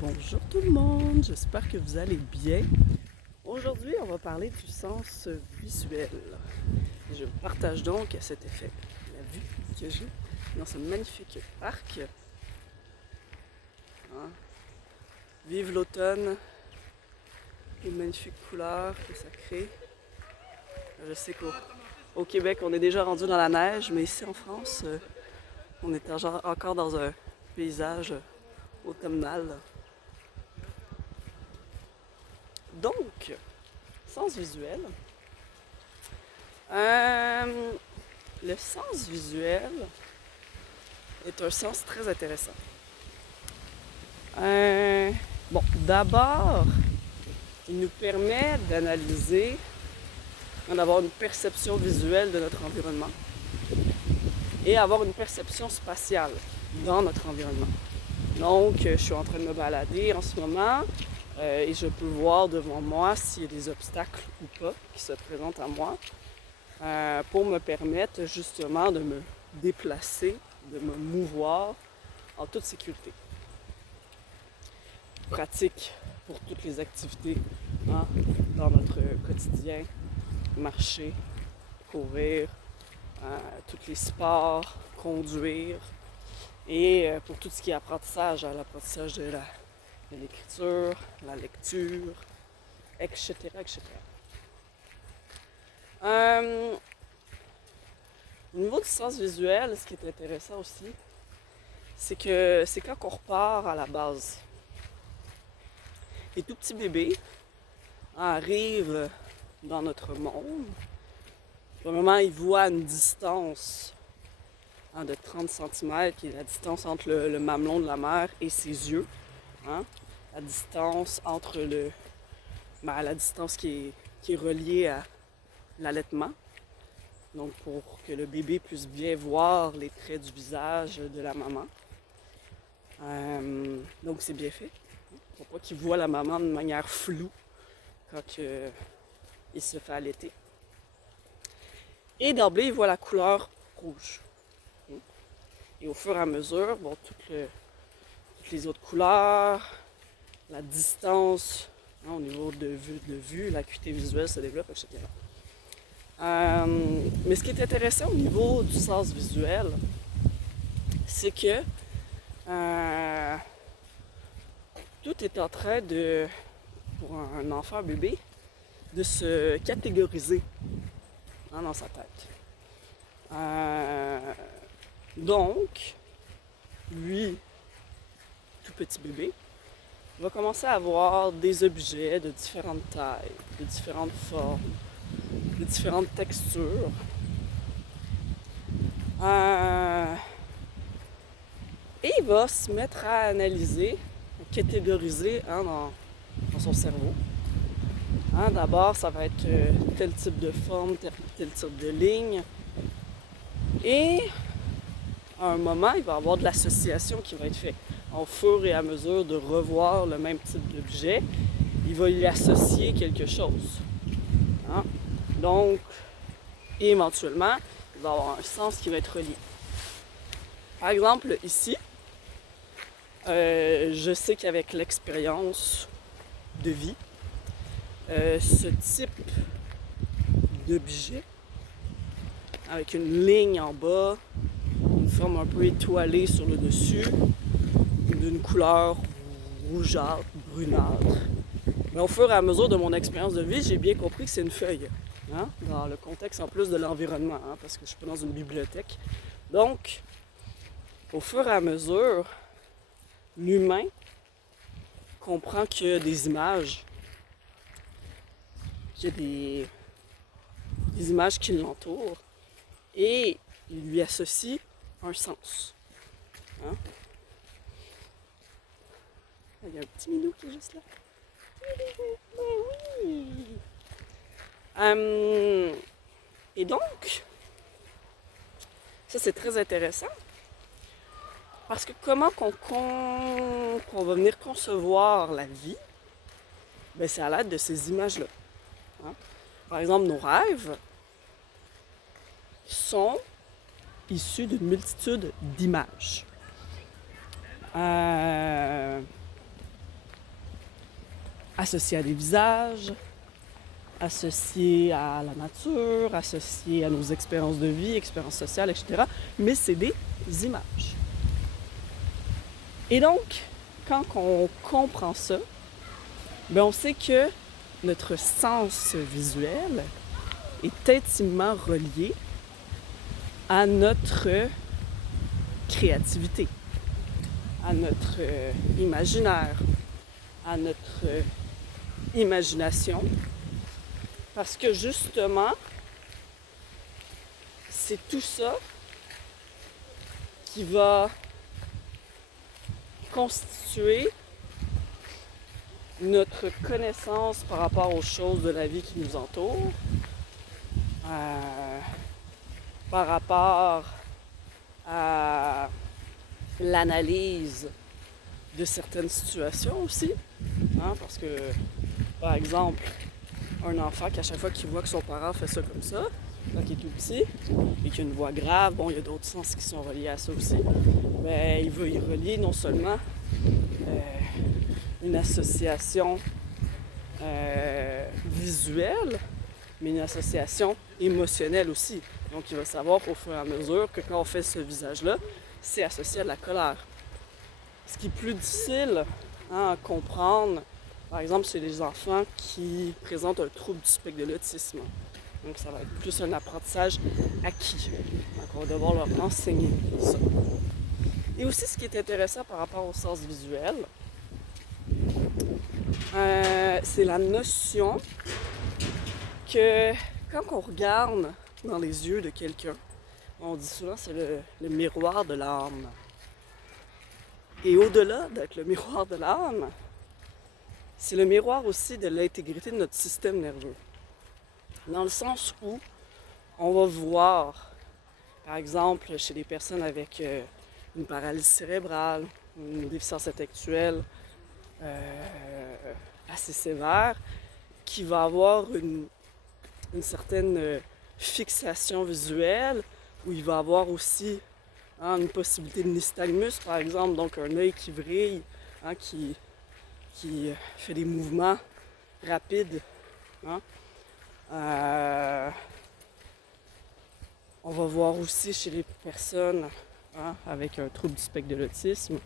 Bonjour tout le monde, j'espère que vous allez bien. Aujourd'hui, on va parler du sens visuel. Je partage donc à cet effet la vue que j'ai dans ce magnifique parc. Hein? Vive l'automne, les magnifiques couleurs que ça crée. Je sais qu'au Québec, on est déjà rendu dans la neige, mais ici en France, on est encore dans un paysage automnal. Donc, sens visuel. Le sens visuel est un sens très intéressant. D'abord, il nous permet d'analyser, d'avoir une perception visuelle de notre environnement et avoir une perception spatiale dans notre environnement. Donc, je suis en train de me balader en ce moment et je peux voir devant moi s'il y a des obstacles ou pas qui se présentent à moi pour me permettre justement de me déplacer, de me mouvoir en toute sécurité. Pratique pour toutes les activités dans notre quotidien, marcher, courir, tous les sports, conduire et pour tout ce qui est apprentissage, l'apprentissage de l'écriture, la lecture, etc. etc. Au niveau du sens visuel, ce qui est intéressant aussi, c'est que c'est quand on repart à la base. Les tout petits bébés arrivent dans notre monde. Premièrement, ils voient à une distance de 30 cm, qui est la distance entre le mamelon de la mère et ses yeux. La distance entre la distance qui est reliée à l'allaitement. Donc pour que le bébé puisse bien voir les traits du visage de la maman. Donc c'est bien fait. Pour pas qu'il voit la maman de manière floue quand il se fait allaiter. Et d'emblée, il voit la couleur rouge. Et au fur et à mesure, toutes les autres couleurs, la distance au niveau de vue, l'acuité visuelle se développe, etc. Mais ce qui est intéressant au niveau du sens visuel, c'est que tout est en train pour un enfant, un bébé, de se catégoriser dans sa tête. Donc, lui, tout petit bébé, va commencer à avoir des objets de différentes tailles, de différentes formes, de différentes textures. Et il va se mettre à analyser, à catégoriser dans son cerveau. D'abord, ça va être tel type de forme, tel type de ligne. Et à un moment, il va y avoir de l'association qui va être faite. Au fur et à mesure de revoir le même type d'objet, il va y associer quelque chose. Donc, éventuellement, il va y avoir un sens qui va être relié. Par exemple, ici, je sais qu'avec l'expérience de vie, ce type d'objet, avec une ligne en bas, une forme un peu étoilée sur le dessus, d'une couleur rougeâtre, brunâtre. Mais au fur et à mesure de mon expérience de vie, j'ai bien compris que c'est une feuille, dans le contexte en plus de l'environnement, parce que je suis pas dans une bibliothèque. Donc, au fur et à mesure, l'humain comprend qu'il y a des images, qu'il y a des images qui l'entourent, et il lui associe un sens. Il y a un petit minou qui est juste là. Oui. Et donc, ça c'est très intéressant parce que comment qu'on va venir concevoir la vie, c'est à l'aide de ces images-là. Par exemple, nos rêves sont issus d'une multitude d'images. associé à des visages, associé à la nature, associé à nos expériences de vie, expériences sociales, etc. Mais c'est des images. Et donc, quand on comprend ça, ben on sait que notre sens visuel est intimement relié à notre créativité, à notre imaginaire, à notre imagination, parce que justement, c'est tout ça qui va constituer notre connaissance par rapport aux choses de la vie qui nous entourent, par rapport à l'analyse de certaines situations aussi, parce que, par exemple, un enfant qui, à chaque fois qu'il voit que son parent fait ça comme ça, quand il est tout petit, et qu'il a une voix grave, bon, il y a d'autres sens qui sont reliés à ça aussi, mais il veut y relier non seulement une association visuelle, mais une association émotionnelle aussi. Donc, il va savoir au fur et à mesure que quand on fait ce visage-là, c'est associé à de la colère. Ce qui est plus difficile à comprendre, par exemple, chez les enfants qui présentent un trouble du spectre de l'autisme. Donc, ça va être plus un apprentissage acquis. Donc, on va devoir leur enseigner ça. Et aussi, ce qui est intéressant par rapport au sens visuel, c'est la notion que quand on regarde dans les yeux de quelqu'un, on dit souvent que c'est le miroir de l'âme. Et au-delà d'être le miroir de l'âme, c'est le miroir aussi de l'intégrité de notre système nerveux. Dans le sens où on va voir, par exemple, chez des personnes avec une paralysie cérébrale, une déficience intellectuelle assez sévère, qui va avoir une certaine fixation visuelle, où il va avoir aussi une possibilité de nystagmus, par exemple, donc un œil qui vrille, qui fait des mouvements rapides. On va voir aussi chez les personnes avec un trouble du spectre de l'autisme,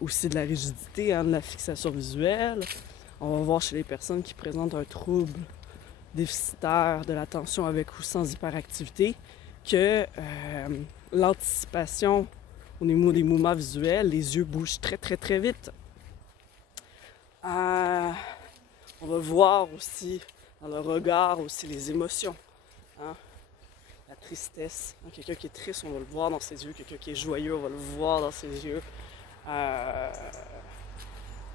aussi de la rigidité, de la fixation visuelle. On va voir chez les personnes qui présentent un trouble déficitaire de l'attention avec ou sans hyperactivité que l'anticipation au niveau des mouvements visuels, les yeux bougent très très très vite. On va voir aussi dans le regard aussi les émotions. La tristesse. Quelqu'un qui est triste, on va le voir dans ses yeux. Quelqu'un qui est joyeux, on va le voir dans ses yeux.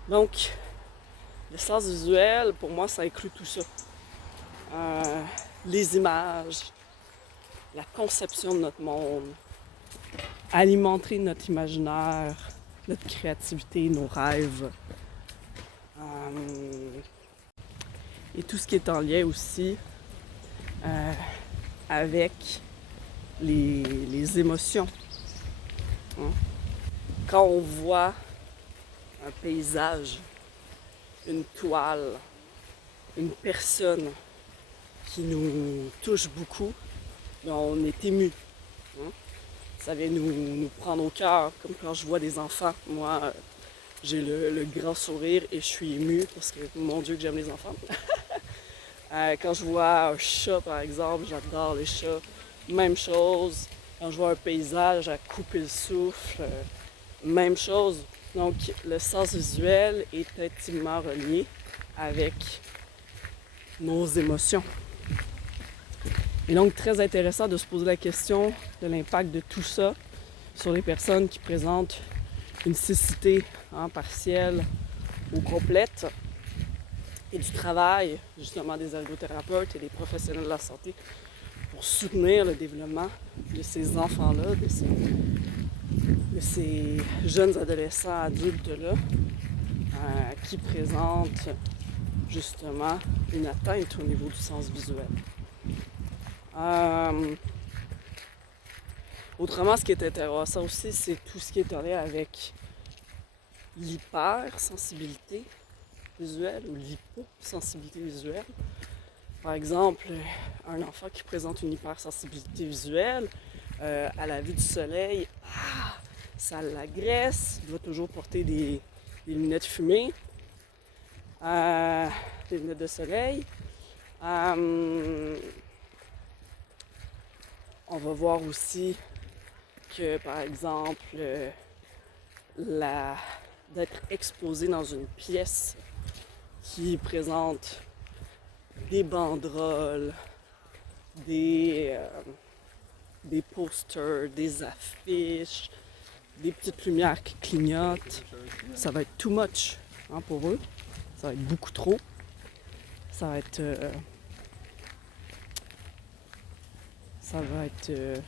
Donc, le sens visuel, pour moi, ça inclut tout ça. Les images, la conception de notre monde, alimenter notre imaginaire, notre créativité, nos rêves. Et tout ce qui est en lien aussi avec les émotions. Quand on voit un paysage, une toile, une personne qui nous touche beaucoup, on est ému. Ça vient nous prendre au cœur, comme quand je vois des enfants. Moi, j'ai le grand sourire et je suis émue parce que, mon Dieu, que j'aime les enfants. Quand je vois un chat, par exemple, j'adore les chats. Même chose. Quand je vois un paysage à couper le souffle, même chose. Donc, le sens visuel est intimement relié avec nos émotions. Et donc, très intéressant de se poser la question de l'impact de tout ça sur les personnes qui présentent une cécité partielle ou complète, et du travail justement des ergothérapeutes et des professionnels de la santé pour soutenir le développement de ces enfants-là, de ces jeunes adolescents, adultes-là, qui présentent justement une atteinte au niveau du sens visuel. Autrement, ce qui est intéressant aussi, c'est tout ce qui est en lien avec l'hypersensibilité visuelle ou l'hyposensibilité visuelle. Par exemple, un enfant qui présente une hypersensibilité visuelle à la vue du soleil, ça l'agresse. Il doit toujours porter des lunettes fumées, des lunettes de soleil. On va voir aussi que, par exemple, d'être exposé dans une pièce qui présente des banderoles, des posters, des affiches, des petites lumières qui clignotent. Ça va être too much pour eux. Ça va être beaucoup trop. Ça va être...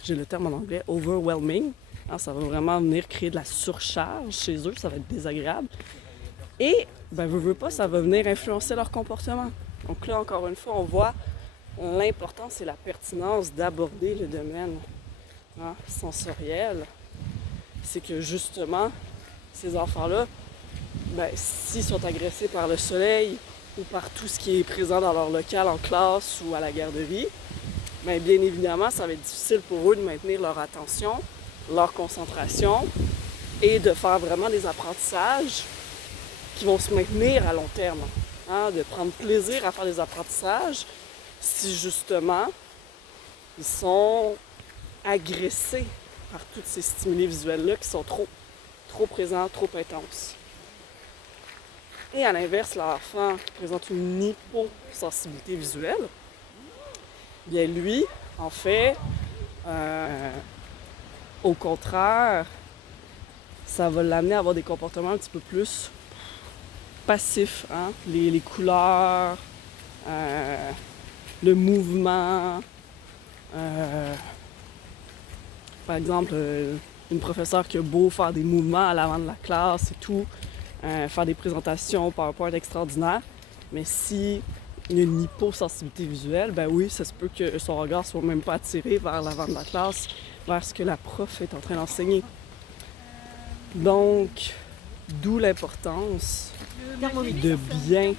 j'ai le terme en anglais, overwhelming. Ça va vraiment venir créer de la surcharge chez eux, ça va être désagréable. Et, veux pas, ça va venir influencer leur comportement. Donc là, encore une fois, on voit l'importance et la pertinence d'aborder le domaine sensoriel. C'est que justement, ces enfants-là, s'ils sont agressés par le soleil ou par tout ce qui est présent dans leur local en classe ou à la garderie, bien évidemment, ça va être difficile pour eux de maintenir leur attention, leur concentration et de faire vraiment des apprentissages qui vont se maintenir à long terme. De prendre plaisir à faire des apprentissages si justement ils sont agressés par tous ces stimuli visuels-là qui sont trop présents, trop intenses. Et à l'inverse, l'enfant qui présente une hyposensibilité visuelle, bien lui, en fait, au contraire, ça va l'amener à avoir des comportements un petit peu plus passifs. Les couleurs, le mouvement. Par exemple, une professeure qui a beau faire des mouvements à l'avant de la classe et tout, faire des présentations PowerPoint extraordinaires, mais si il y a une hyposensibilité visuelle, oui, ça se peut que son regard soit même pas attiré vers l'avant de la classe, vers ce que la prof est en train d'enseigner. Donc, d'où l'importance de bien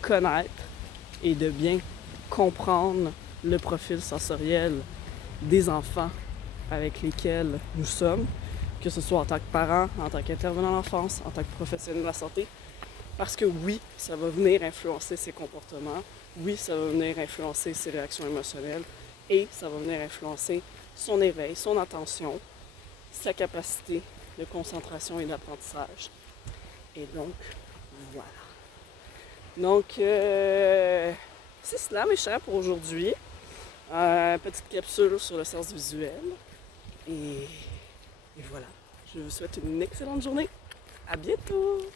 connaître et de bien comprendre le profil sensoriel des enfants avec lesquels nous sommes, que ce soit en tant que parents, en tant qu'intervenant en enfance, en tant que professionnel de la santé. Parce que oui, ça va venir influencer ses comportements, oui, ça va venir influencer ses réactions émotionnelles et ça va venir influencer son éveil, son attention, sa capacité de concentration et d'apprentissage. Et donc, voilà. Donc, c'est cela, mes chers, pour aujourd'hui. Petite capsule sur le sens visuel. Et voilà. Je vous souhaite une excellente journée. À bientôt!